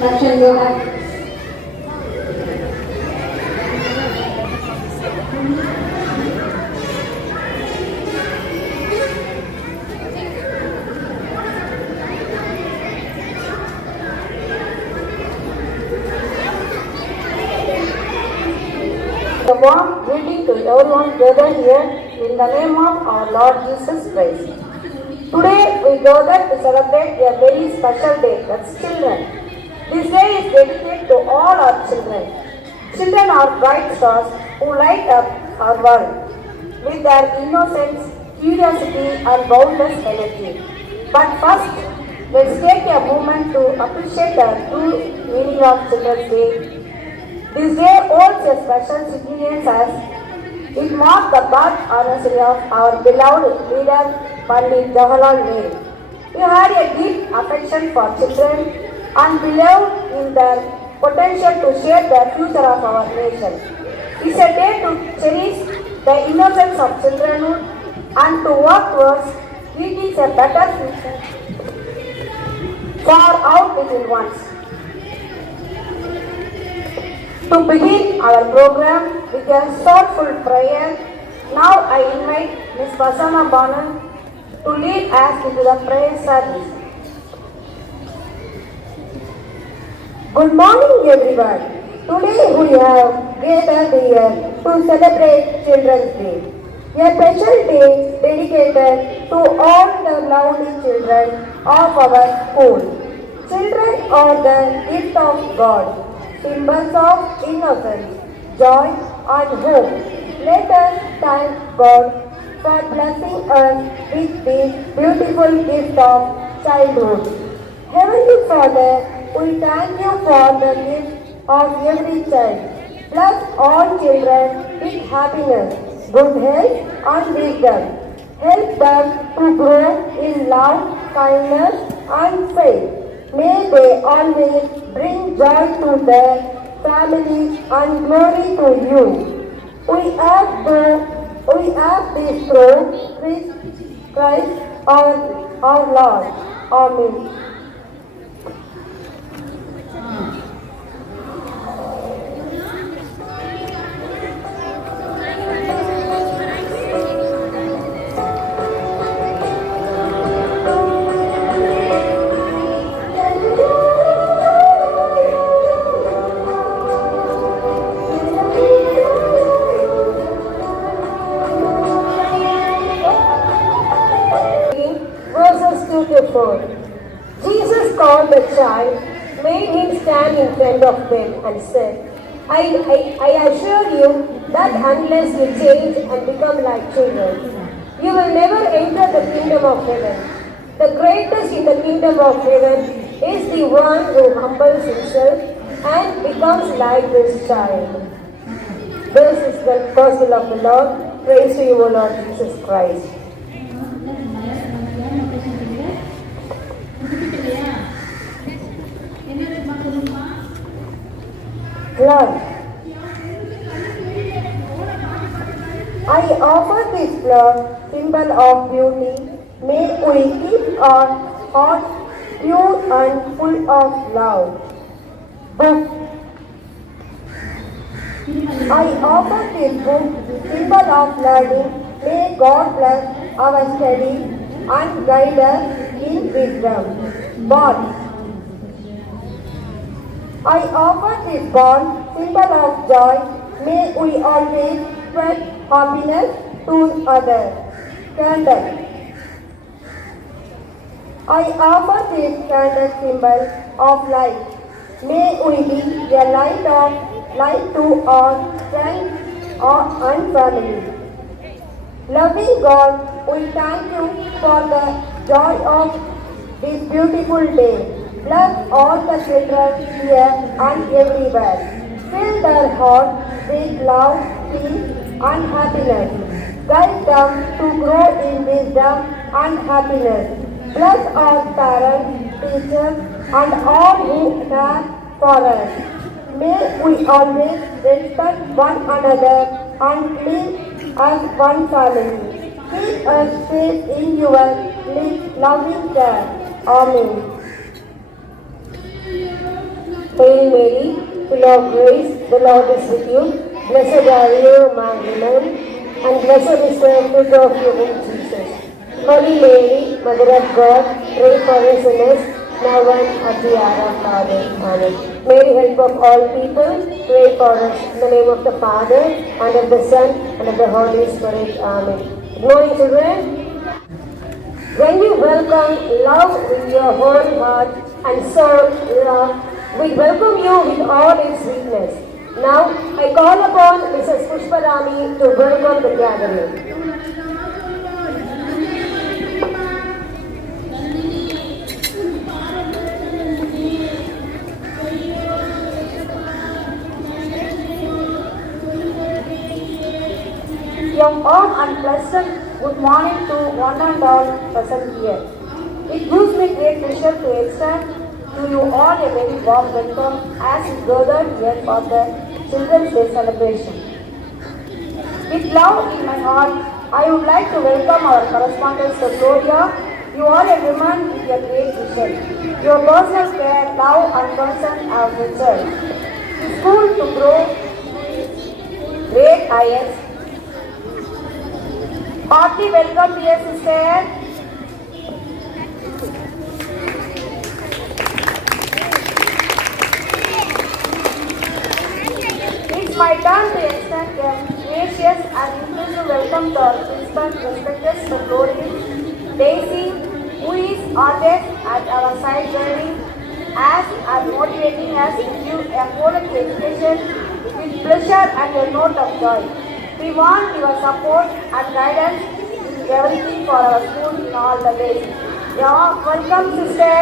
Lakshan, go ahead. A warm greeting to everyone gathered here in the name of our Lord Jesus Christ. Today we gather to celebrate a very special day, that's children. This day is dedicated to all our children. Children are bright stars who light up our world with their innocence, curiosity and boundless energy. But first, let's take a moment to appreciate the true meaning of Children's Day. This day holds a special significance as it marks the birth anniversary of our beloved leader Pandit Jawaharlal Nehru. He had a deep affection for children and believed in their potential to shape the future of our nation. It's a day to cherish the innocence of childrenhood and to work towards creating a better future for our little ones. To begin our program with a thoughtful prayer, now I invite Ms. Prasanna Banan to lead us into the prayer service. Good morning everyone. Today we have gathered here to celebrate Children's Day. A special day dedicated to all the lovely children of our school. Children are the gift of God, symbols of innocence, joy and hope. Let us thank God for blessing us with this beautiful gift of childhood. Heavenly Father, we thank you for the gift of every child. Bless all children with happiness, good health and wisdom. Help them to grow in love, kindness and faith. May they always bring joy to their families and glory to you. We ask this through Christ our Lord. Amen. Jesus called the child, made him stand in front of them and said, I assure you that unless you change and become like children, you will never enter the kingdom of heaven. The greatest in the kingdom of heaven is the one who humbles himself and becomes like this child. This is the gospel of the Lord. Praise to you, O Lord Jesus Christ. Love. I offer this love, symbol of beauty. May we keep our hearts pure and full of love. Book. I offer this book, symbol of learning. May God bless our study and guide us in wisdom. Bond. I offer this bond, symbol of joy. May we always spread happiness to others. Candle. I offer this candle, symbol of light. May we be a light to our friends and family. Loving God, we thank you for the joy of this beautiful day. Bless all the children here and everywhere. Fill their hearts with love, peace and happiness. Guide them to grow in wisdom and happiness. Bless our parents, teachers and all who care for us. May we always respect one another and live as one family. Keep us safe in your loving care. Amen. Hail Mary, full of grace, the Lord is with you. Blessed are you among women, and blessed is the fruit of your womb, Jesus. Holy Mary, Mother of God, pray for us sinners, now and at the hour of our death. Amen. Mary, help of all people, pray for us. In the name of the Father, and of the Son, and of the Holy Spirit. Amen. Good morning, children. When you welcome love with your whole heart and soul, love, we welcome you with all its sweetness. Now, I call upon Mrs. Pushparami to welcome the gathering. A warm and pleasant good morning to one and all present here. It gives me great pleasure to extend to you all a very warm welcome as we gathered here for the Children's Day celebration. With love in my heart, I would like to welcome our correspondent to Gloria. You are a woman with a great vision. Your personal care, love and concern are nurtured. The school to grow great heights. Hearty welcome, dear sister. It's my turn to extend a gracious and inclusive welcome to our principal, respected Sir Glory Daisy, who is always at our side journey as and motivating us to give a quality education with pleasure and a note of joy. We want your support and guidance in everything for our school in all the ways. Yeah, welcome, sister.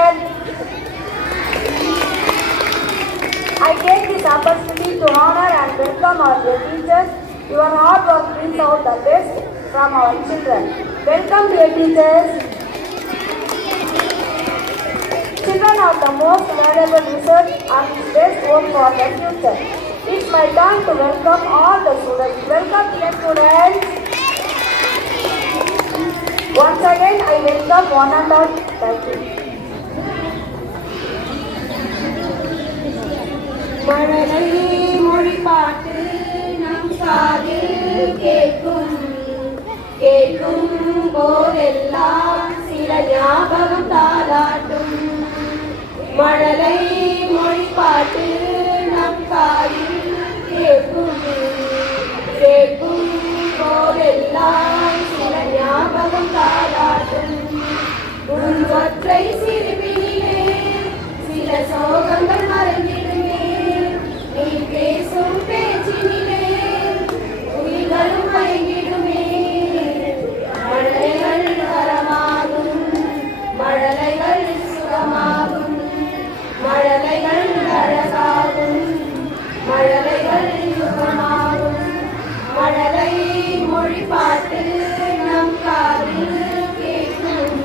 I take this opportunity to honor and welcome our dear teachers. Your hard work brings out the best from our children. Welcome, dear teachers. Children are the most valuable research and best hope for the future. It's my turn to welcome all the students. Welcome, dear students. Once again, I welcome one and all. Thank you. மழலை மொழி பாட்டு நம் காதில் கேட்கும் கேட்கும் போதெல்லாம் சில ஞாபகம் தாளாட்டும். மழலை மொழி பாட்டு நம் காதில் கேட்கும் கேட்கும் போதெல்லாம் சில ஞாபகம் தாளாட்டும். உன் ஒற்றை சிறுவினிலே சில சோகங்கள் மறைந்திடுமே. நீ பேசும் பேச்சினிலே உயிர்களும் மயங்கிடுமே. மழலைகள் வரமாகும், மழலைகள் சுகமாகும், மழலைகள் அழகாகும், மழலைகள் சுகமாகும். மழலை மொழி பாட்டு நம் காதில் கேட்கும்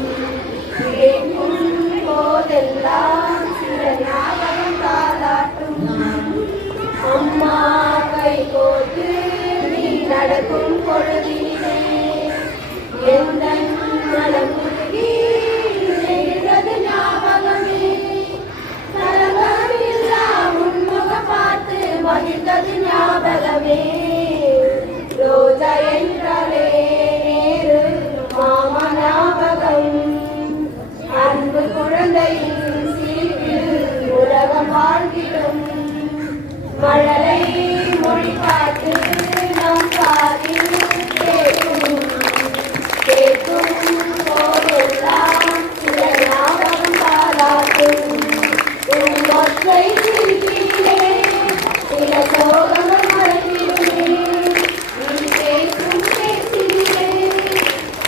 கேட்கும் போதெல்லாம் சில ஞாபகம் தாளாட்டும். அம்மா கை கோர்த்து நீ நடக்கும் பொழுதிலே எந்தன் மனம் உருகி எழுந்தது ஞாபகமே. கலங்கமில்லா உன்முகம் பார்த்து மகிழ்ந்தது ஞாபகமே. ரோஜா என்றாலே நேரு மாமா ஞாபகம். அன்பு குழந்தையின் சிரிப்பில் உலகம் வாழ்ந்திடும். மழலை மொழி பாட்டு நம் காதில் கேட்கும் கேட்கும் போதெல்லாம் சில ஞாபகம் தாளாட்டும். உன் ஒற்றை சிரிப்பிலே சில சோகங்கள் மறைந்திடுமே. நீ பேசும் பேச்சிலே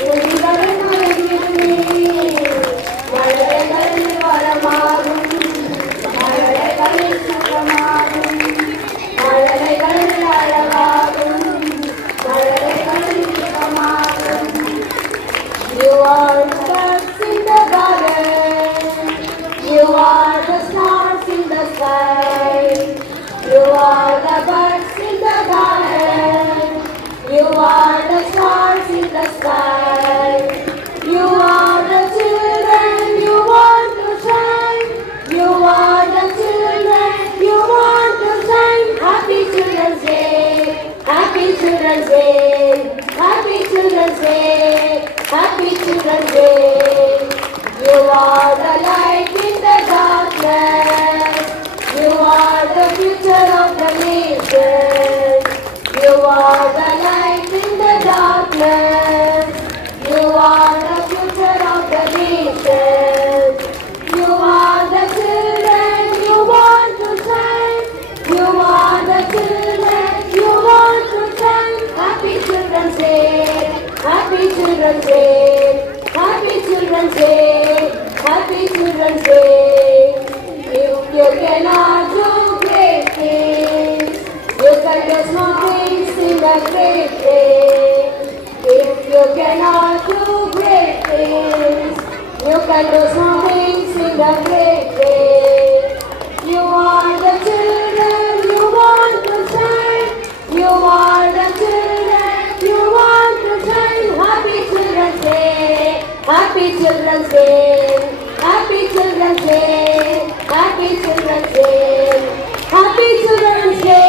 உயிர்கள் மறைந்திடுமே. மழலைகள் வரமாகும், மழலைகள் சுகமாகும், மழலைகள் அழகாகும். children's day. You are the light in the darkness. You are the future of the nation. You are the light in the darkness. You are the future of the nation. You are the children you want to shine. You are the children you want to shine. Happy Children's Day. Happy Children's Day. Happy Children's Day. Happy Children's Day. If you cannot do great things, you can do small things in a great day. If you cannot do great things, you can do small things in a great day. You are the children you want to shine. You are the children you want to shine. Happy Children's Day. Happy Children's Day. Happy Children's Day. Happy Children's Day. Happy Children's Day.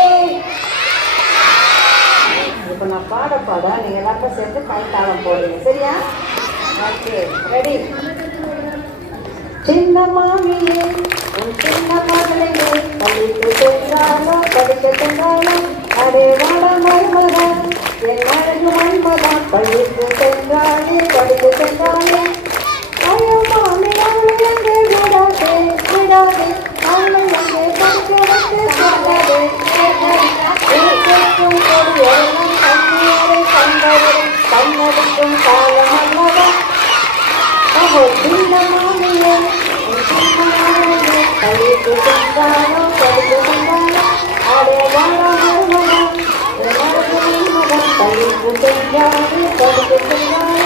இப்போ நான் பாட நீங்க எல்லாரும் சேர்ந்து கைத்தாளம் போடுங்க, சரியா? Okay, ready? சின்ன மாமியே உன் சின்ன மகளே பள்ளிக்கு சென்றாலோ படிக்க சென்றாலோ அதே வாழ மருமகா என் அழகு மன்மதா பள்ளிக்கு சென்றாலே படிக்க சென்றாலே ஐயோ மாமி அவளை எங்கே விடாதே விடாதே அவளை எங்கே படிக்க வைக்க சொல்லாதே கேட்கும் ஒரு எல்லாம் கண்ணீரை கண்டவரும் கண்ணடிக்கும் காலம் அல்லவா அவோ சின்ன மாமியே சின்ன மாமியே பள்ளிக்கு சென்றாலோ படிக்க சென்றாலோ அதே வாழ மருமகா என் அழகு மன்மதா பள்ளிக்கு சென்றாலே படிக்க சென்றாலே.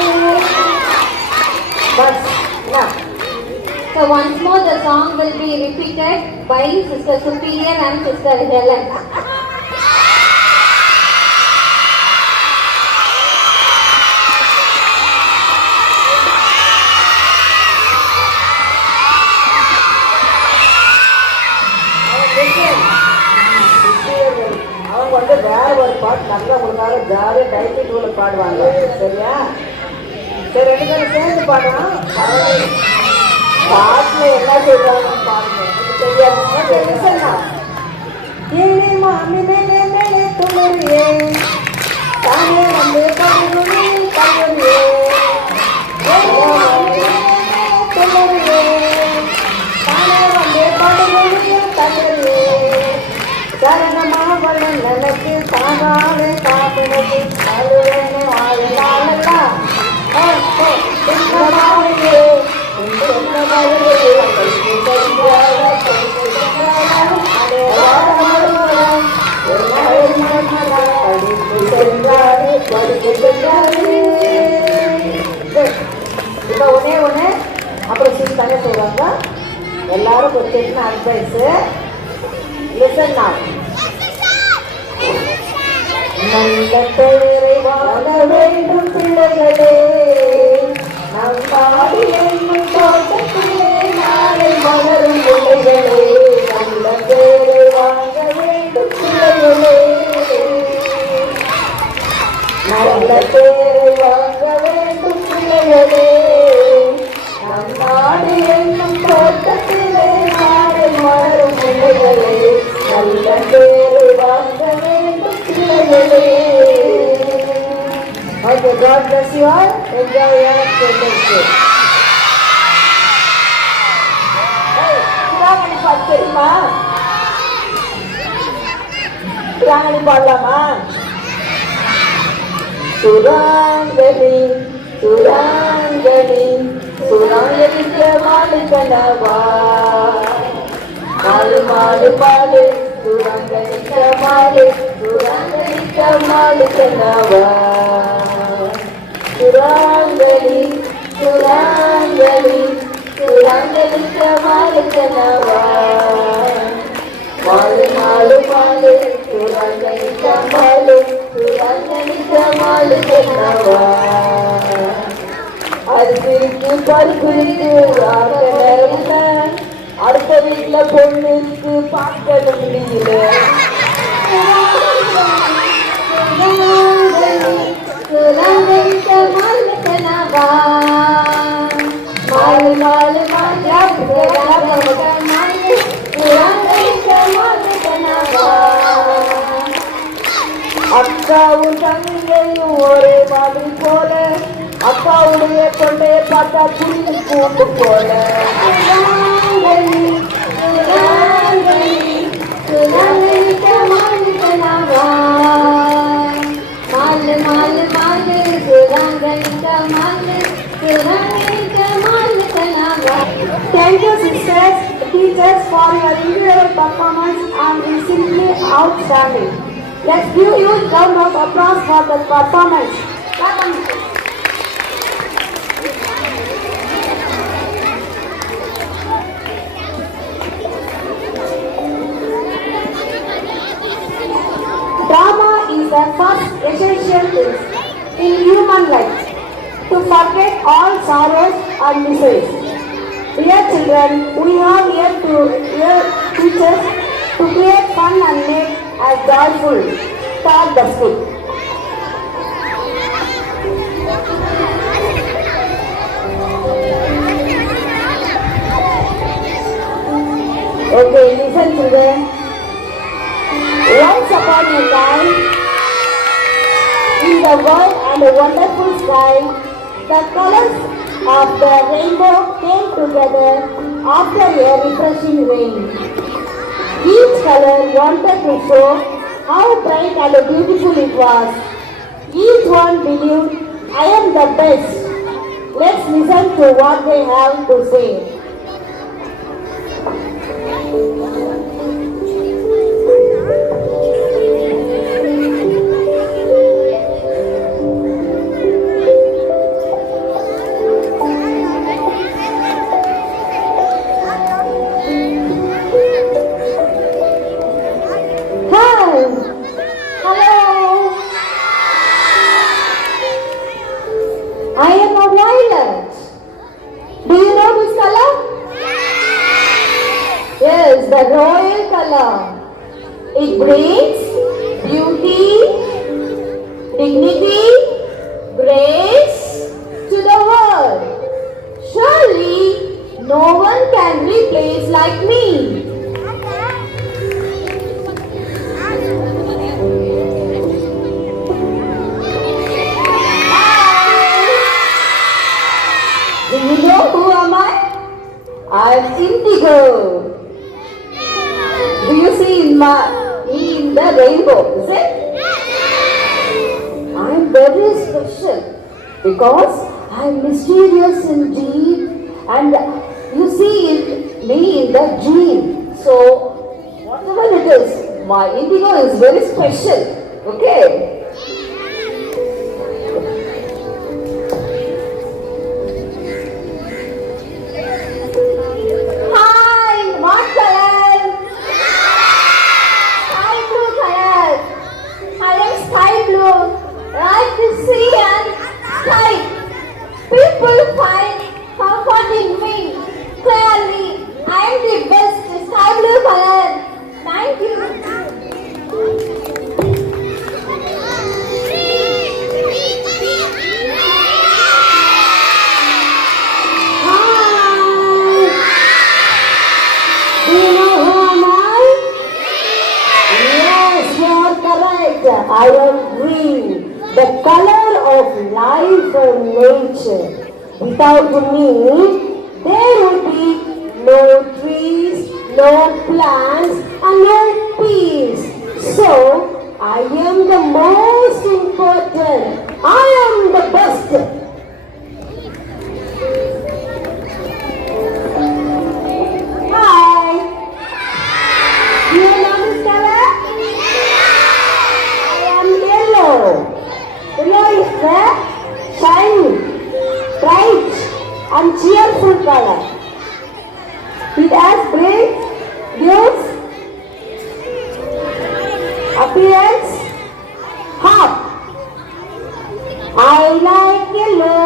So once more the song will be repeated by Sister Superior and Sister Helen. அவங்க வேற ஒரு பாட்டு நல்லா உங்களுக்காக ஜாலியாக டைட்டில் டூல பாடுவாங்க, சரியா? சரி, ரெண்டு பேரும் சேர்ந்து பாடலாம். பாட்டுல என்ன சொல்றாங்கன்னு பாருங்க, தெரியாது. ஏனே மாமி மேலே மேலே துமரியே தானே வந்து படுகுனே படுகுனே துமரியே தானே வந்து படுகுனே படுகுனே சரணமாவளன் எனக்கு தானாலே காப்பினது அழுவேனே ஆளுநாளா சின்னமாவிலே இப்போ ஒண்ணு அப்புறம் சீட் தானே செய்வாங்க. எல்லாரும் ஒரு சின்ன அட்வைஸ். Listen now. நல்ல பெயரை வாழ வேண்டும் பிள்ளைகளே, நம் பாடி என்னும் தோட்டத்திலே நாளை மலரும் பிள்ளைகளே. நல்ல பெயரை வாழ வேண்டும் பிள்ளைகளே, நல்ல பெயரை வாழ வேண்டும் பிள்ளைகளே. நம் நாடு என்னும் தோட்டத்திலே நாளை மலரும் பிள்ளைகளே. நல்ல பேரை வாங்க வேண்டும் பிள்ளைகளே. Okay, God bless you all. Enjoy your Children's Day. சுராங்கனி பாட்டு தெரியுமா? சுராங்கனி பாடலாமா? சுராங்கனி சுராங்கனி சுராங்கனிக்க மாலிகனவா மாலு மாலு மாலு சுராங்கனிக்க மாலு சுராங்கனிக்க மாலிகனவா சுராங்கனி சுராங்கனி சுராங்கனிக்க மாலிகனவா மாலு மாலு மாலு சுராங்கனிக்க மாலு சுராங்கனிக்க மாலிகனவா அரிசிக்கு பருப்புக்கு அடுத்த வீட்டுல பொண்ணுக்கு பார்க்க முடியல. சுராங்கனிக்க மாலிகனவா அப்பாவுடைய கொண்டைய பார்த்தா புரிந்து கூட்டு போல. சுதாங்கலி சுதாங்கலி சுதாங்கலிக்க மாலிகனாவா மாலு மாலு மாலு சுதாங்கலிக்க மாலு சுதாங்கலிக்க மாலிகனாவா. Thank you sisters, teachers for your individual performance and is simply outstanding. Let's give you a round of applause for the performance. Drama is the first essential thing in human life to forget all sorrows and miseries. Dear children, we are here to hear teachers to create fun and make as joyful. Start the school. Okay, listen children. Once upon a time, in the world and a wonderful sky, the colors of the rainbow came together after a refreshing rain. Each color wanted to show how bright and beautiful it was. Each one believed, I am the best. Let's listen to what they have to say. I am a violet. Do you know this color? Yes, the royal color. It brings beauty, dignity, grace to the world. Surely no one can replace like me. Do you know who am I? I am indigo. Do you see in the rainbow? Is it? I am very special because I am mysterious indeed, and you see me in the dream. So whatever it is, my indigo is very special. Okay. People find comfort in me. Clearly, I am the best sky blue color. Thank you. Hi. Do you know who am I? Yes, you are correct. I am green, the color of life and nature. Without me, there would be no trees, no plants, and no peace. So, I am the most important. I am the best. Hi. Do you know this color? I am yellow. Yellow is the shiny, bright, and cheerful color. It has great views, appearance, hot. I like yellow,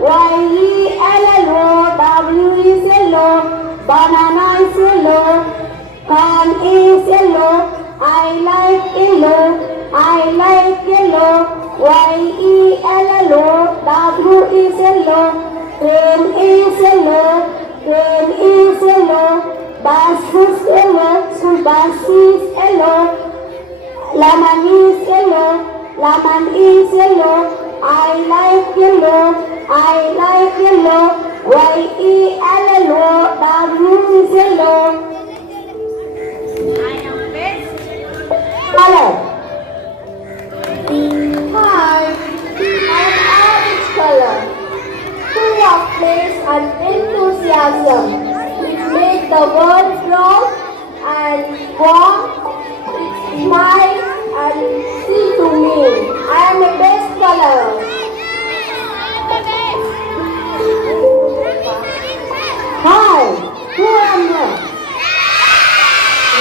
Y-E-L-L-O, W is yellow, banana is yellow, corn is yellow, I like yellow, Y-E-L-L-O, W is yellow, train is yellow, bus is yellow, school bus is yellow, lemon is yellow, I like yellow. I like yellow. Y-E-L-L-O. The moon is yellow. Color. Hi, I'm orange color. Full of place and enthusiasm. It makes the world proud and warm. It smiles and see to me. I am the best color. Hi, who am I?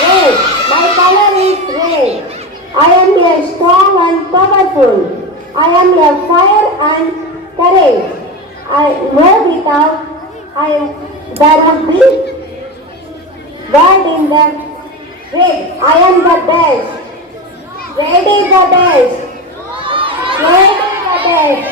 Red. My color is red. I am a strong and powerful. I am a fire and courage. I know without there would be word in the red. I am the best. Red is the best. Red is the best.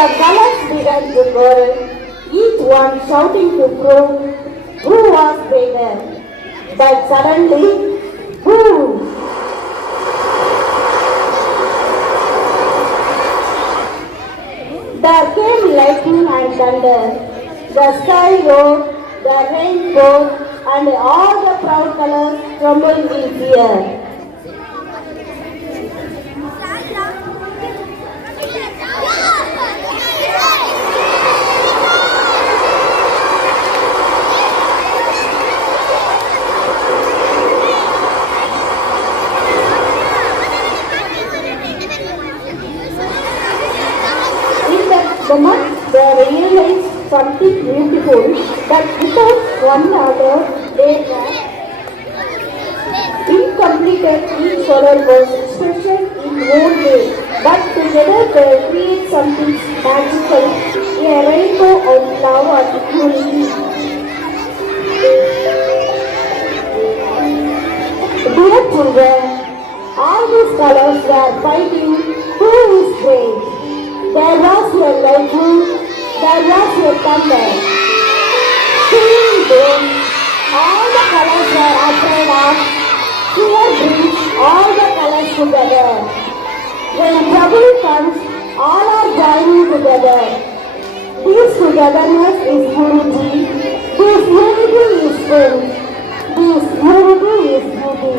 The colors began to quarrel, each one shouting to prove who was better. But suddenly, boom! There came lightning and thunder. The sky roared, the rain poured, and all the proud colors trembled in fear. The month they realized something beautiful, that without one another they were incompleted. Each color was special in own way, but together they create something magical, a rainbow of love and unity. Dear children, all these colors were fighting who is great. There was a lightning, there was a thunder. Seeing them, all the colors were afraid of. Fear brings all the colors together. When trouble comes, all are joining together. This togetherness is unity. This unity is strength. This unity is beauty.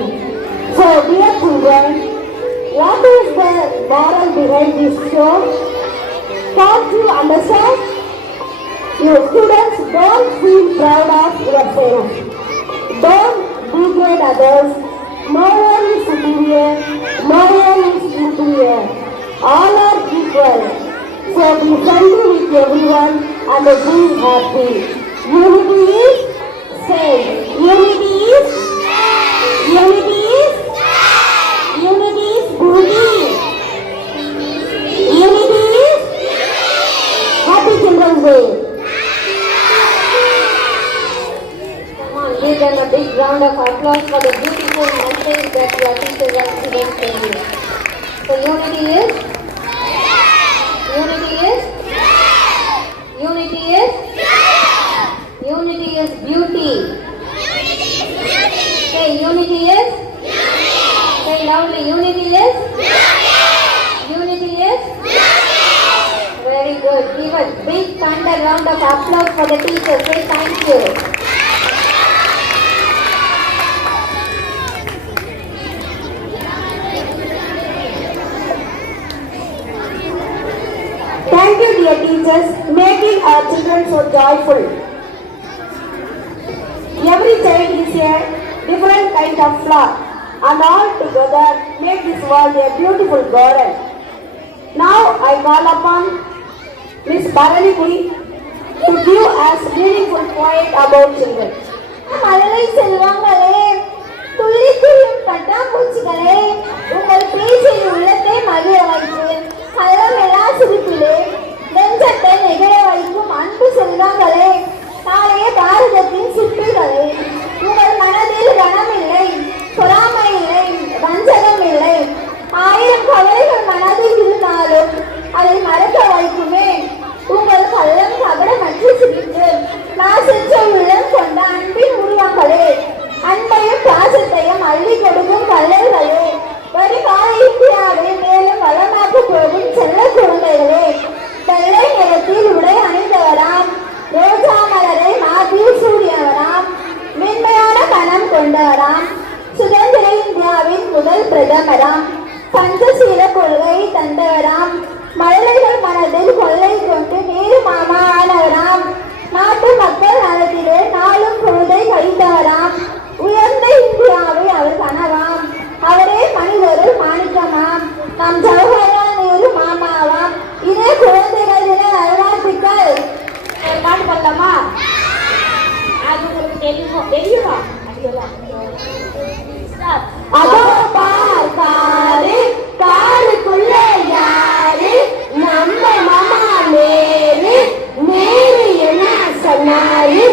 So, dear children, what is the moral behind this show? Can't you understand? You students, don't feel proud of yourself. Don't degrade others. No one is superior. No one is inferior. All are equal. So be friendly with everyone and be happy. Unity is same. Unity is unity is unity is beauty. Unity is Happy Children's Day. Come on, give them a big round of applause for the beautiful message that your teachers have given to you. So unity is? Unity is? Unity is? Unity is beauty. Say unity is? Say loudly, unity is? Unity is? Very good. Give a big thunder round of applause for the teachers. Say thank you. Thank you, dear teachers, making our children so joyful. Every child is a different kind of flower, and all together make this world a beautiful garden. Now I call upon Miss Bharanidhi to give us meaningful point about children. மழலை செல்வங்களே, துள்ளி துள்ளும் சிரிக்கும் பட்டாம்பூச்சிகளே, உங்கள் பேச்சில் உள்ளத்தை மகிழ வைத்து கலவெல்லா சிரிப்பிலே நெஞ்சத்தை நெகிழ வைக்கும் அன்பு செல்வங்களே, நாளைய பாரதத்தின் சிற்பிகளே, உங்கள் மனதில் கனமில்லை, பொறாமை இல்லை, வஞ்சகம் இல்லை. 1000 கவலைகள் மனதில் இருந்தாலும் அதை மறக்க வைக்குமே உங்கள் கள்ளம் கபடமற்ற சிரிப்பு. மாசற்ற உள்ளம் கொண்ட அன்பின் உருவங்களே, அன்பையும் பாசத்தையும் அள்ளி கொடுக்கும் கள்ளர்களே, வருகால இந்தியாவை மேலும் வளமாக்க போகும் செல்ல குழந்தைகளே, வெள்ளை நிறத்தில் உடை அணிந்தவராம், ரோஜா மலரை மாற்றில் சூடியவராம், மென்மையான கணம் கொண்டவராம், சுதந்திர இந்தியாவின் முதல் பிரதமராம், பஞ்சசீல கொள்கை தந்தவராம், மழலைகள் மனதில் கொள்ளை கொண்டு நேரு மாமா ஆனவராம், நாட்டு மக்கள் நலத்திலே நாளும் பொழுதை கழித்தவராம், உயர்ந்த இந்தியாவை அவர் கனவாம், அவரே மனிதர்கள் மாணிக்கமாம், நம் ஜவஹர்லால் நேரு மாமாவாம். இதே குழந்தைகள் தின நல்வாழ்த்துக்கள். பாட்டு பண்ணலாமா? அது உங்களுக்கு தெரியுமா? அதோ பார்க்காரு காடுக்குள்ள யாரு, நம்ம மாமா நேரு. நேரு என்ன சொன்னாரு?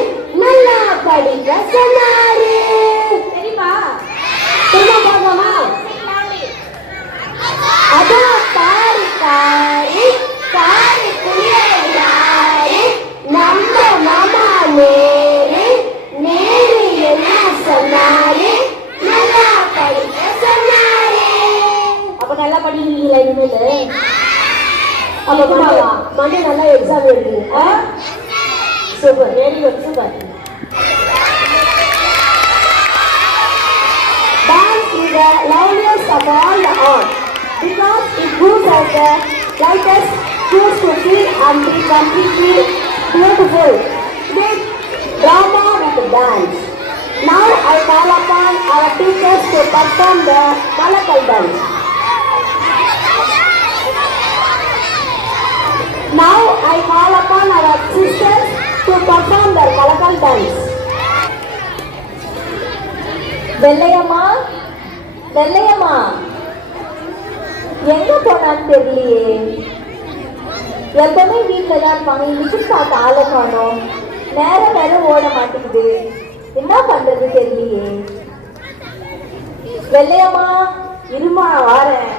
நல்லா படிக்க சொன்னாரு. தெரியுமா? பார்க்கலாமா? அதோ பார்க்காரு காடுக்குள்ள யாரு, நம்ம மாமா நேரு. நேரு என்ன சொன்னாரு? நல்லா படிக்க சொன்னாரு. அப்ப நல்லா படிக்கிறீங்களா இனிமேல்? அப்ப மண்டே நல்லா எக்ஸாம் எழுதுங்க. Super, very good, super. Dance is the loveliest of all the art because it moves as the lightest choose to feel and be completely beautiful. With drama with dance. Now I call upon our teachers to perform the Malakal dance. Now I call upon our sisters to perform their Malakal dance. Vellaiyamma, Vellaiyamma எங்க போனான்னு தெரியலையே. எப்பவுமே வீட்டில் தான் இருப்பாங்க, இன்னைக்கு பார்த்து ஆளை காணோம். நேரம் ஓட மாட்டேங்குது, என்ன பண்றது தெரியலையே. வெள்ளையம்மா, இருமா வாரேன்.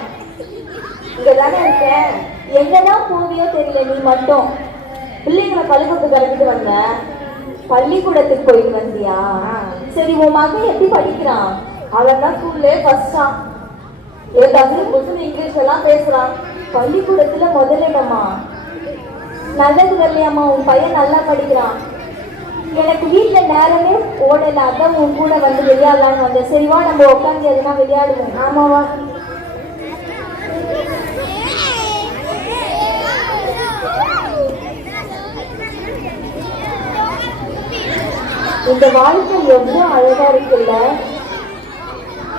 இங்க தானே இருக்கேன். எங்கதான் போவியோ தெரியல, நீ மட்டும். பிள்ளைங்களை பள்ளிக்கூடத்துக்கு கிளம்பிட்டு வந்த. பள்ளிக்கூடத்துக்கு போயிட்டு வந்தியா? சரி, உன் மகன் எப்படி படிக்கிறான்? அவன் தான் ஸ்கூல்லே ஃபர்ஸ்டா. என் தம்பி புதுசு இங்கிலீஷ் எல்லாம் பேசுறான். பள்ளிக்கூடத்துல முதலிடமா? நல்லது வெள்ளையம்மா, உன் பையன் நல்லா படிக்கிறான். எனக்கு வீட்டுல நேரமே ஓடல, அதான் உன் கூட வந்து விளையாடலான்னு வந்தேன். சரிவா, நம்ம உட்காந்து எதுனா விளையாடுவோம். ஆமாவா? இந்த வாழ்க்கை எவ்வளவு அழகா இருக்குல்ல.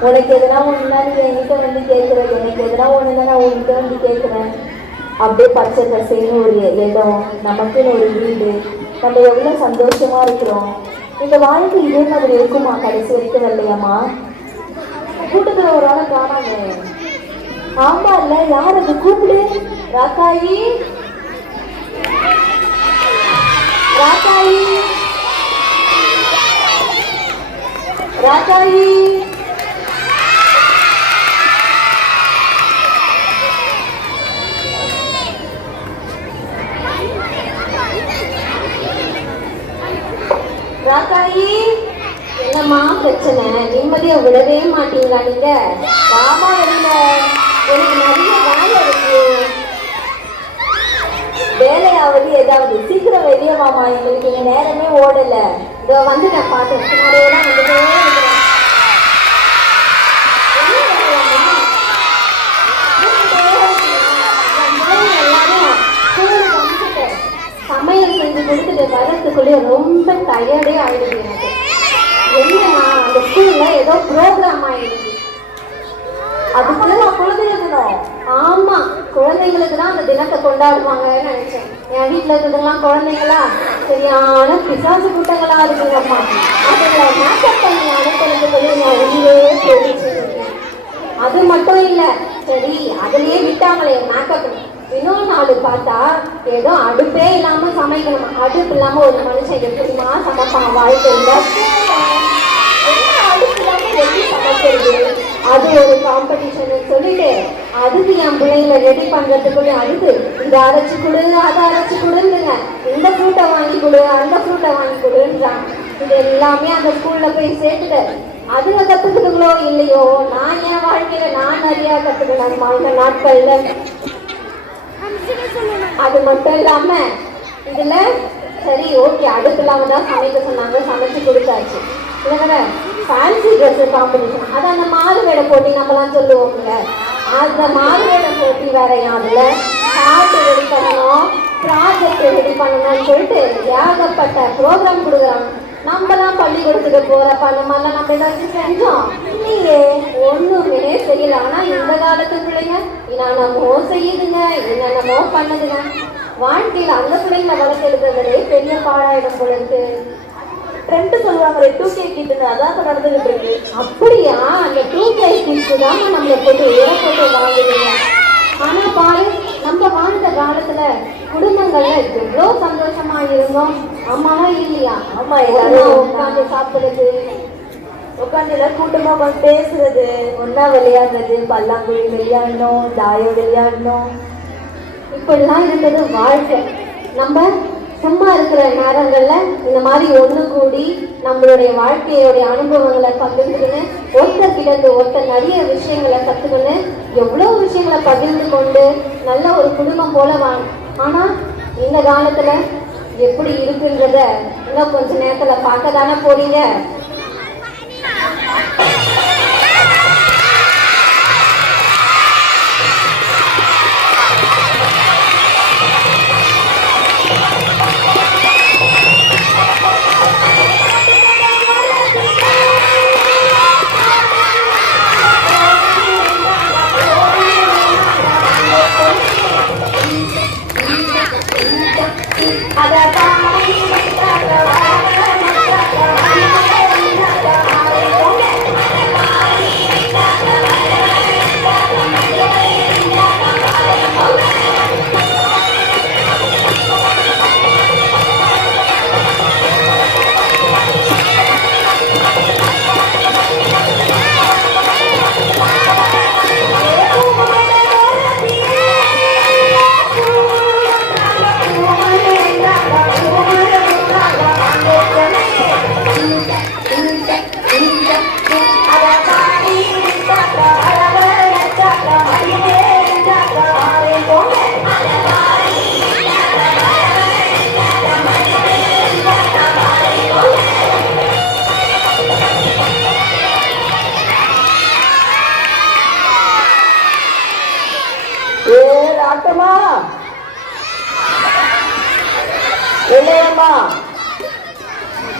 உனக்கு எதனா ஒண்ணுனா நீ என்கிட்ட வந்து கேட்குற, எனக்கு எதனா ஒண்ணுனா நான் உன்கிட்ட வந்து கேட்குறேன். அப்படியே பச்சை பசைன்னு ஒரு இடம், நமக்குன்னு ஒரு வீடு, நம்ம எவ்வளவு சந்தோஷமா இருக்கிறோம். இந்த வாழ்க்கை இதே மாதிரி இருக்குமா கடைசி வரைக்கும் இல்லையாம்மா? கூட்டத்துல ஒரு ஆளை காணாங்க. ஆமா இல்ல, யார் அது? கூப்பிடு. ராக்காயி, ராக்காயி, ராக்காயி. ராக்காயி, என்னம்மா பிரச்சனை? நிம்மதியா விடவே மாட்டீங்களா நீங்க? வாமா வெளியில, எனக்கு நிறைய வேலை இருக்கு. வேலையாவது ஏதாவது சீக்கிரம் வெளியே வாமா, எங்களுக்கு இங்க நேரமே ஓடல. இதோ வந்து நான் பார்த்தேன், பின்னாடியெல்லாம் வந்துட்டே இருக்கிறேன். சமையல் செஞ்சு கொடுத்துட்டு வரத்துக்குள்ளே ரொம்ப டயர்டே ஆயிடுது எனக்கு. என்னன்னா அந்த ஸ்கூல்ல ஏதோ ப்ரோக்ராம் ஆயிடுது, அதுக்கு நான் குழந்தைகளுக்கணும். ஆமா, குழந்தைங்களுக்கு தான் அந்த தினத்தை கொண்டாடுவாங்கன்னு நினைச்சேன். என் வீட்டுல இருக்கிறதெல்லாம் குழந்தைங்களா சரியான பிசாசு கூட்டங்களா இருக்குங்கம்மா. அதுல மேக்கப் பண்ணி அனுப்புறதுக்குள்ளே நான் உயிரே போயிடுச்சு. அது மட்டும் இல்ல, சரி அதுலயே விட்டாங்களே மேக்கப், இன்னொரு நாள் பார்த்தா ஏதோ அடுப்பே இல்லாம சமைக்கணும். அடுப்பு இல்லாம ஒரு மனுஷன் எப்படிமா சமைப்பான் வாழ்க்கையில? அடுப்பு இல்லாம எப்படி சமைக்கிறது? அது ஒரு காம்படிஷன் சொல்லிட்டு அதுக்கு என் பிள்ளைங்களை ரெடி பண்றதுக்குள்ள அதுக்கு இதை அரைச்சு கொடு அதை அரைச்சு கொடுங்க, இந்த ஃப்ரூட்டை வாங்கி கொடு அந்த ஃப்ரூட்டை வாங்கி கொடுன்றான். இது எல்லாமே அந்த ஸ்கூல்ல போய் சேர்த்துட்டு அதுல கத்துக்கிட்டுங்களோ இல்லையோ, நான் என் வாழ்க்கையில நான் நிறைய கத்துக்கிட்டேன் வாழ்க்கை நாட்கள்ல. அது மட்டும் இல்லாம இதுல சரி ஓகே அடுப்பு இல்லாம தான் சமைக்க சொன்னாங்க, சமைச்சு கொடுத்தாச்சு. இதை ஃபேன்சி ட்ரெஸ் காம்படிஷன், அது அந்த மாறுவேட போட்டி நம்மலாம் சொல்லுவோம்ல, அந்த மாறுவேட போட்டி வேறையா, அதுல பாட்டு ரெடி பண்ணணும், ப்ராஜெக்ட் ரெடி பண்ணணும்னு சொல்லிட்டு ஏகப்பட்ட ப்ரோக்ராம் கொடுக்குறாங்க. நம்மலாம் பள்ளிக்கூடத்துக்கு போறப்ப அந்த மாதிரிலாம் நம்ம ஏதாச்சும் செஞ்சோம் இல்லையே, ஒண்ணுமே செய்யல. ஆனா இந்த காலத்து பிள்ளைங்க என்னென்னமோ செய்யுதுங்க, என்னென்னமோ பண்ணுதுங்க. வாழ்க்கையில அந்த பிள்ளைங்களை வளர்க்கெடுக்கிறதே பெரிய பாடாயிடும் போல இருக்கு. ட்ரெண்ட் சொல்லுவாங்க 2K கிட்னு, அதான் நடந்துகிட்டு இருக்கு. அப்படியா? அந்த 2K கிட்ஸ் தான் நம்மளை போட்டு உரப்போட்டு வாங்குதுங்க. ஆனா பாரு, நம்ம வாழ்ந்த காலத்துல குடும்பங்கள்ல எவ்வளோ சந்தோஷமா இருந்தோம். அம்மாவா இல்லையா? ஆமா, எல்லாரும் உட்காந்து சாப்பிடுறது, உட்காந்து எல்லாம் கூட்டமா உட்காந்து பேசுறது, ஒன்னா விளையாடுறது, பல்லாங்குழி விளையாடணும், தாயம் விளையாடணும், இப்படிலாம் இருந்தது வாழ்க்கை. நம்ம சும்மா இருக்கிற நேரங்கள்ல இந்த மாதிரி ஒண்ணு கூடி நம்மளுடைய வாழ்க்கையோடைய அனுபவங்களை பகிர்ந்துக்கின்னு ஒருத்தர் கிட்ட ஒருத்தர் நிறைய விஷயங்களை கத்துக்கொண்டு எவ்வளவு விஷயங்களை பகிர்ந்து கொண்டு நல்ல ஒரு குடும்பம் போல ஆனா இந்த காலத்துல எப்படி இருக்குன்றத இன்னும் கொஞ்ச நேரத்துல பார்க்க தானே போறீங்க.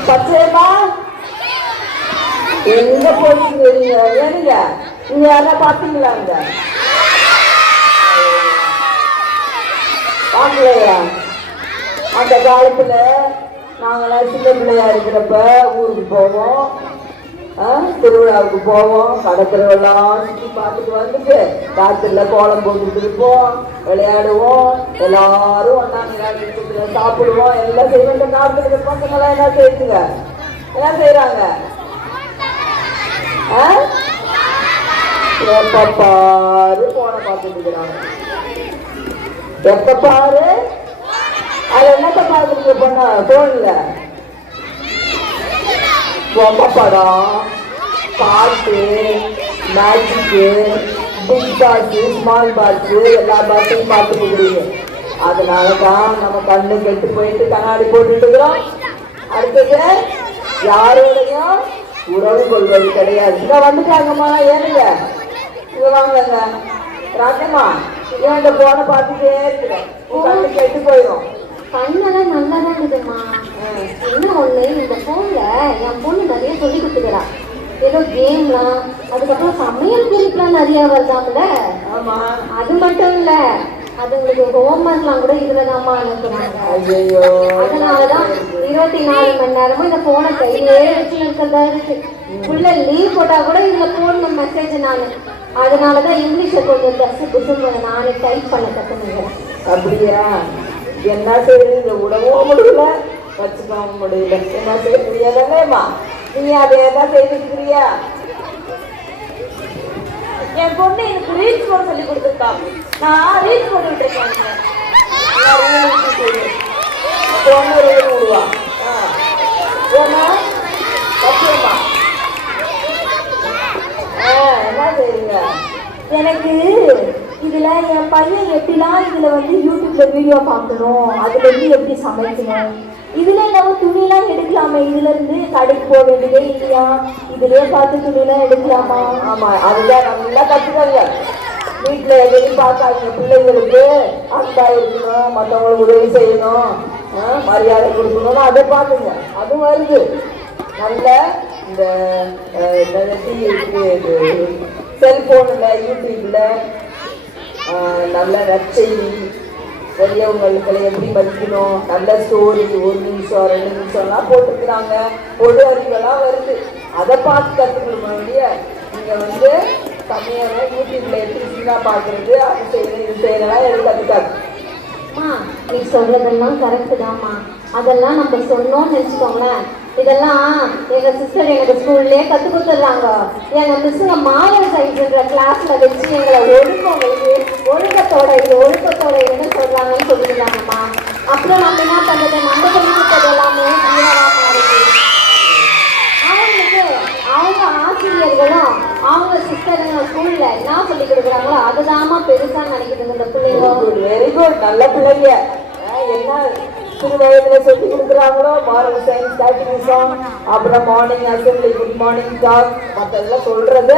பச்சையம்மா எங்க போறீங்க? ஏனுங்க நீங்க யாரெல்லாம் பாத்தீங்களாங்க? பாக்கலையா? அந்த காலத்துல நாங்களாம் சின்ன பிள்ளையா இருக்கிறப்ப ஊருக்கு போவோம், திருவிழாவுக்கு போவோம், கடற்கரையெல்லாம் சுற்றி பார்த்துட்டு வந்துட்டு ராத்திரில கோலம் போட்டுட்டு இருப்போம், விளையாடுவோம், எல்லாரும் ஒன்னா நிலாத்துல சாப்பிடுவோம், எல்லாம் செய்வோம். இந்த காலத்துல பசங்கெல்லாம் என்ன செய்யுங்க, என்ன செய்யறாங்க? எப்ப பாரு போன பார்த்துட்டு இருக்கிறாங்க. எப்ப பாரு அதுல என்னத்த பார்த்துட்டு போனா தோணல, பொம்மை படம், பாட்டு, magic, big pass, small pass, எல்லா பாஸையும் பார்த்து கொடுக்குறீங்க. அதனாலதான் நம்ம கண்ணு கெட்டு போயிட்டு கண்ணாடி போட்டுட்டு இருக்கிறோம். அடுத்தது யாரோடையும் உறவு கொள்வது கிடையாது. இங்க வந்துட்டாங்கம்மா, ஏனுங்க இங்க வாங்கலங்க ராஜம்மா, ஏன் இந்த போனை பார்த்துட்டே இருக்கிறேன், கண்ணு கெட்டு போயிடும். கண்ணெல்லாம் நல்லாதான் இருக்குதுமா. என்ன ஒண்ணு, இந்த போன்ல என் பொண்ணு நிறைய சொல்லி கொடுத்துக்கிறா, ஏதோ கேம்லாம், அதுக்கப்புறம் சமையல் குறிப்புலாம் நிறைய வருதாம்ல. ஆமா, அது மட்டும் இல்ல, அது உங்களுக்கு ஹோம்ஒர்க்லாம் கூட இதுலதான்மா அனுப்புறாங்க. அதனாலதான் 24 மணி நேரமும் இந்த போனை கையிலே வச்சு இருக்கிறதா இருக்கு. உள்ள லீவ் போட்டா கூட இதுல போடணும் மெசேஜ். நானு அதனாலதான் இங்கிலீஷை கொஞ்சம் டஸ்ட் புசுங்க நானே டைப் பண்ண கற்றுனுங்க. அப்படியா? என்ன செய்யுங்க, விடவும் முடியல வச்சுக்கவும் முடியல. என்ன செய்ய முடியாதானேம்மா? நீ அதே தான் செய்திருக்கிறியா? என் பொண்ணு எனக்கு ரீல்ஸ் போட சொல்லி கொடுத்துருக்கா. நான் ரீல்ஸ் போட்டுக்கிட்டு இருக்கேன். என்ன செய்யுங்க? எனக்கு இதுல என் பையன் எப்படிலாம் இதுல வந்து யூடியூப்ல வீடியோ பார்க்கணும், அதுல இருந்து எப்படி சமைக்கணும், இதுல நம்ம துணியெல்லாம் எடுக்கலாமா? இதுல இருந்து கடைக்கு போக வேண்டியதே இல்லையா? இதுலயே பார்த்து துணியெல்லாம் எடுக்கலாமா? ஆமா, அதுதான் நல்லா கத்துக்கங்க. வீட்டுல எதையும் பார்க்காதீங்க. பிள்ளைங்களுக்கு அன்பா இருக்கணும், மற்றவங்களுக்கு உதவி செய்யணும், மரியாதை கொடுக்கணும்னு அதை பார்த்துங்க. அது வருது நல்ல இந்த செல்போன்ல யூடியூப்ல நல்ல நற்செய்தி, பெரியவங்களுக்கு எப்படி மதிக்கணும், நல்ல ஸ்டோரி, 1 நிமிஷம் 2 நிமிஷம்லாம் போட்டுருக்குறாங்க. பொது அறிவெல்லாம் வருது. அதை பார்த்து கற்றுக்கணும். வேண்டிய நீங்கள் வந்து சமையல் யூடியூப்ல எப்படி சீனா பார்க்கறது, அது செய்யணும் இது செய்யலாம் எது கற்றுக்காது. நீ சொல்றதெல்லாம் கரெக்டு தான்மா. அதெல்லாம் நம்ம சொன்னோம்னு நினச்சிக்கோங்களேன். இதெல்லாம் எங்க சிஸ்டர் எனக்கு ஸ்கூல்லேயே கற்றுக் கொடுத்துட்றாங்க. எங்க மிஸ்ஸுங்க மாயல் சயின்ஸ்ன்ற கிளாஸ்ல வச்சு எங்களை ஒழுக்கத்தோட இதுன்னு சொல்றாங்கன்னு சொல்லிடுறாங்கம்மா. அப்புறம் நம்ம என்ன பண்றது? நம்ம சொல்லிக்கிறது எல்லாமே அவங்களுக்கு அவங்க ஆசிரியர்களும் அவங்க சிஸ்டருங்க ஸ்கூல்ல என்ன சொல்லி கொடுக்குறாங்களோ அதுதாம்மா பெருசா நினைக்குதுங்க இந்த பிள்ளைங்க. வெரி குட், நல்ல பிள்ளைங்க. என்ன சிறு வயதுல சொல்லி கொடுக்குறாங்களோ, மாரல் சயின்ஸ், கேட்டகிசம், அப்புறம் morning assembly, good morning talk, மற்றதெல்லாம் சொல்றத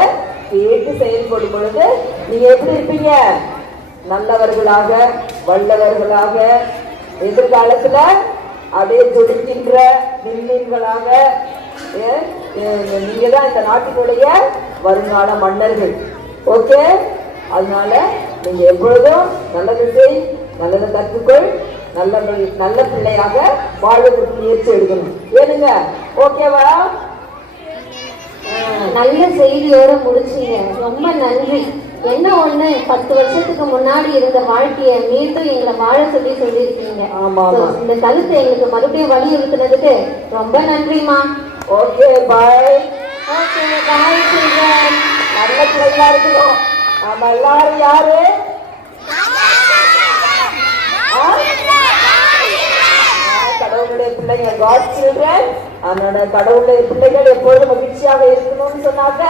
கேட்டு செயல்படும் பொழுது நீங்க எப்படி இருப்பீங்க? நல்லவர்களாக, வல்லவர்களாக, எதிர்காலத்துல அப்படியே ஜொலிக்கின்ற விண்மீன்களாக நீங்க தான் இந்த நாட்டினுடைய வருங்கால மன்னர்கள். ஓகே, அதனால நீங்க எப்பொழுதும் நல்லது செய், நல்லதை கற்றுக்கொள், நல்ல பிள்ளையாக வாழ்வதற்கு முயற்சி எடுக்கணும். ஏனுங்க? ஓகேவா? நல்ல செய்தியோட முடிச்சீங்க, ரொம்ப நன்றி. என்ன ஒண்ணு, 10 வருஷத்துக்கு முன்னாடி இருந்த வாழ்க்கையை மீண்டும் எங்களை வாழ சொல்லியிருக்கீங்க. இந்த கருத்தை எங்களுக்கு மறுபடியும் வலியுறுத்தினதுக்கு ரொம்ப நன்றிமா. ஓகே, பாய். ஓகே, பாய் சில்ட்ரன். நல்ல பிள்ளைங்களா இருக்கணும். நம்ம எல்லாரும் யாரு? கடவுளுடைய பிள்ளைங்க, காட் சில்ட்ரன். அதனோட கடவுளுடைய பிள்ளைகள் எப்பொழுதும் மகிழ்ச்சியாக இருக்கணும்னு சொன்னாங்க.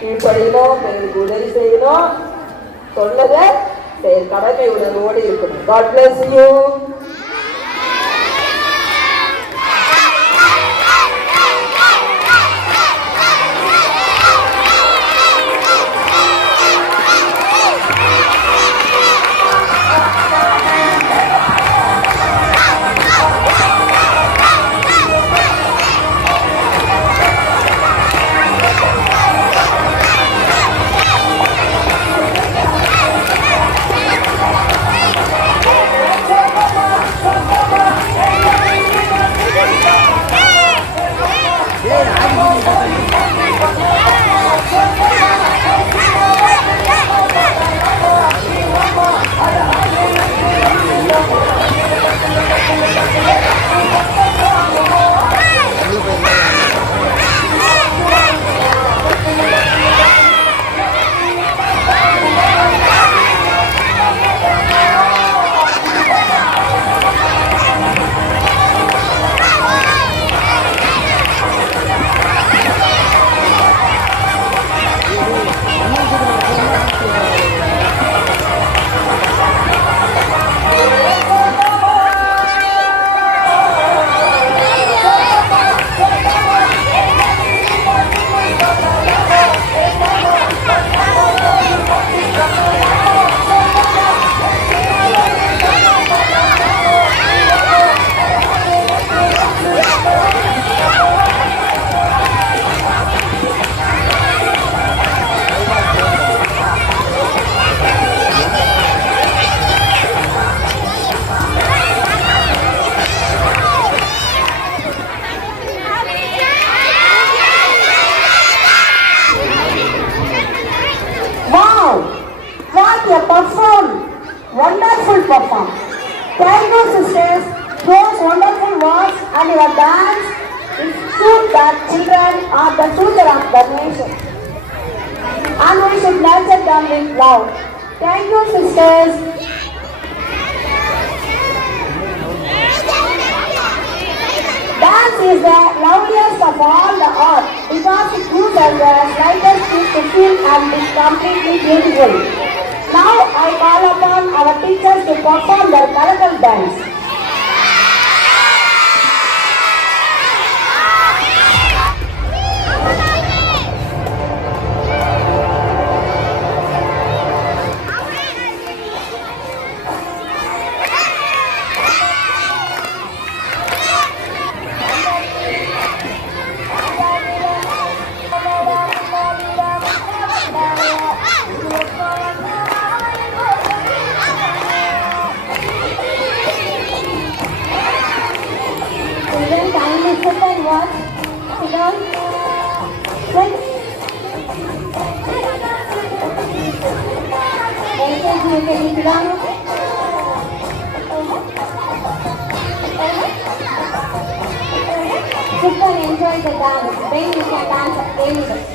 கீழ்ப்படியணும், பிறருக்கு உதவி செய்யணும், சொன்னத கடமை உணர்வோடு இருக்கணும். God bless you. wonderful performance. Thank you, sisters. Those wonderful words and your dance is true that children are the future of the nation. And we should nurture them with love. Thank you, sisters. Dance is the loveliest of all the art because it gives us the slightest kiss to feel and be completely beautiful. Now I call upon our teachers to perform their colorful dance. Children, kindly sit and watch. Sit down. Sit. Elsa, you can sit down. Sit and enjoy the dance. Then you can dance again.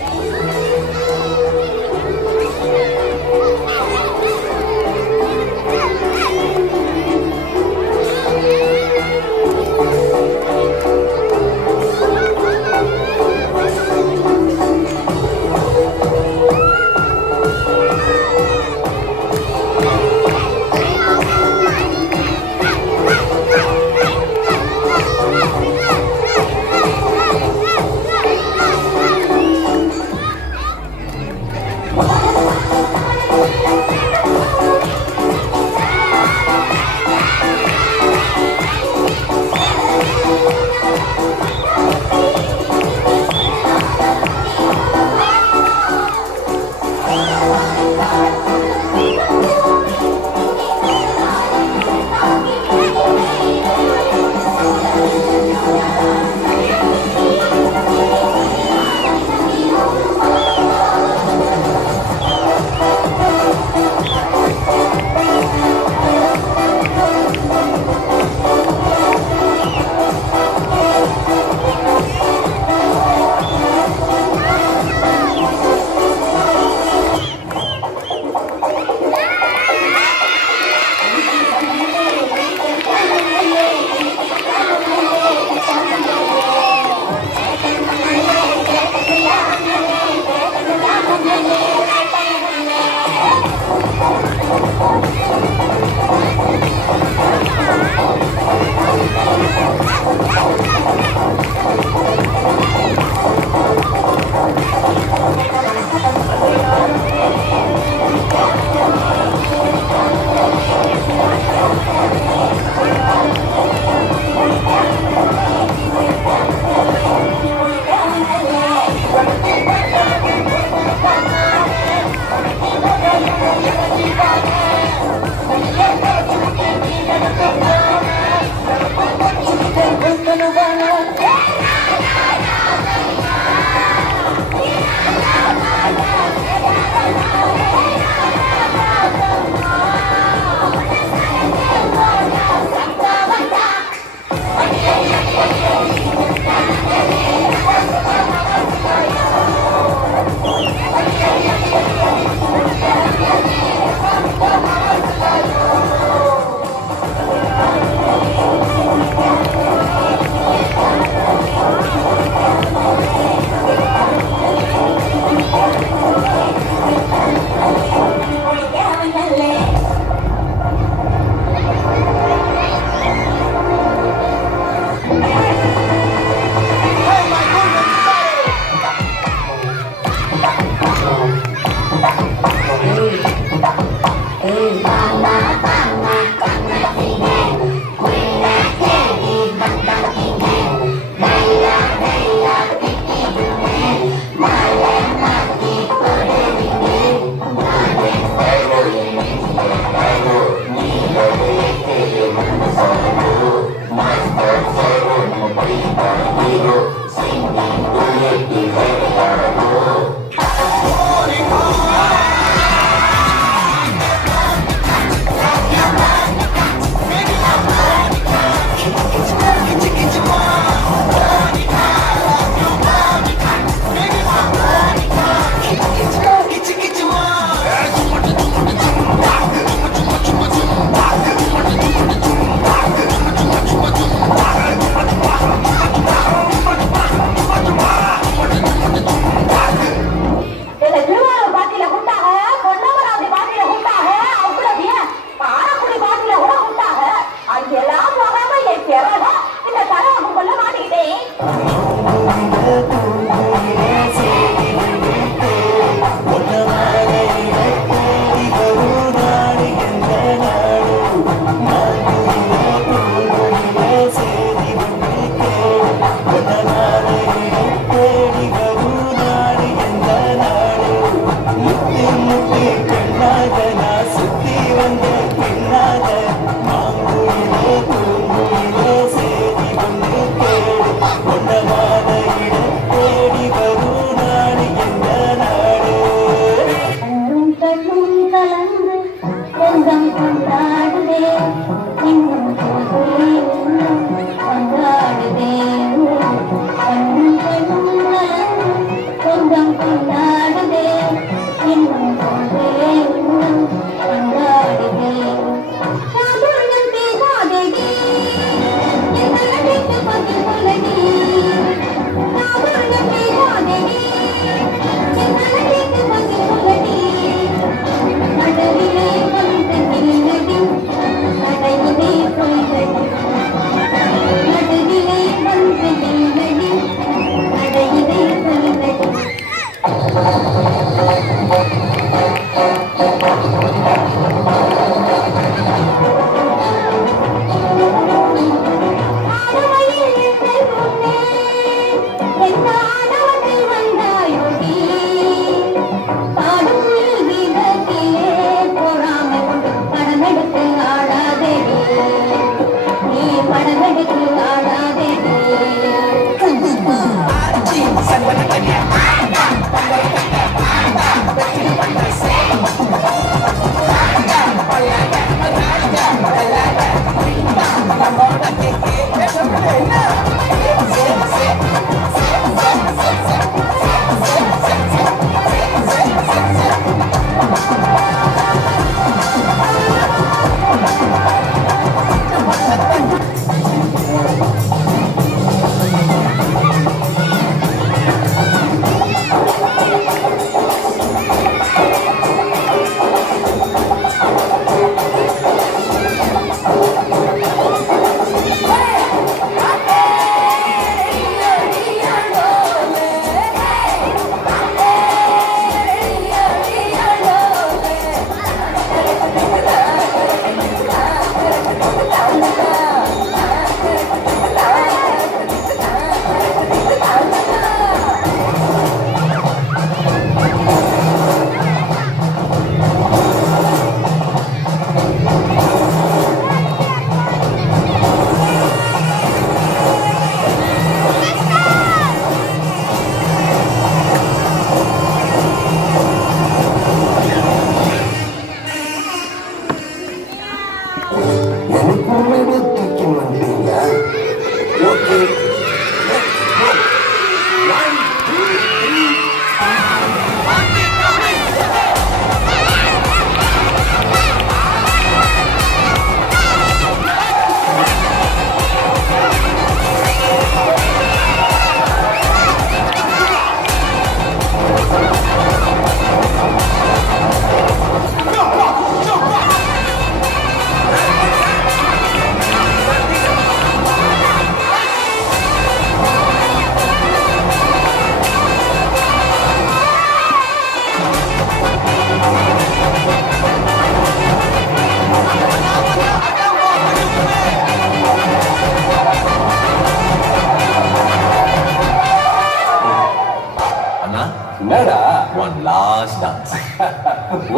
என்னடா one last dance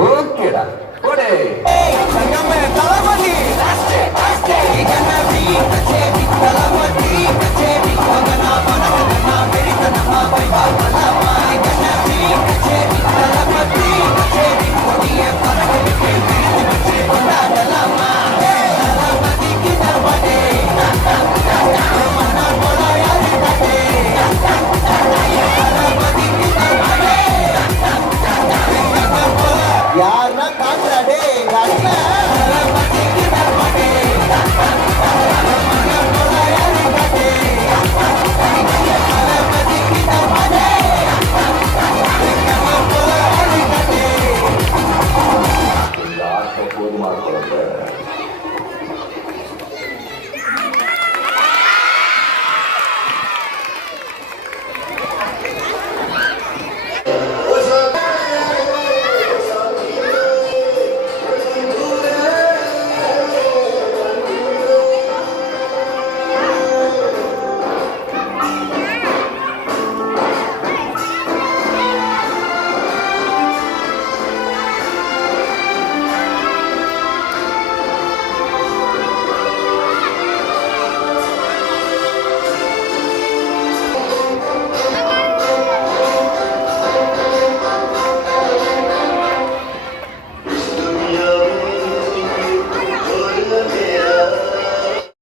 ஓகேடா போடே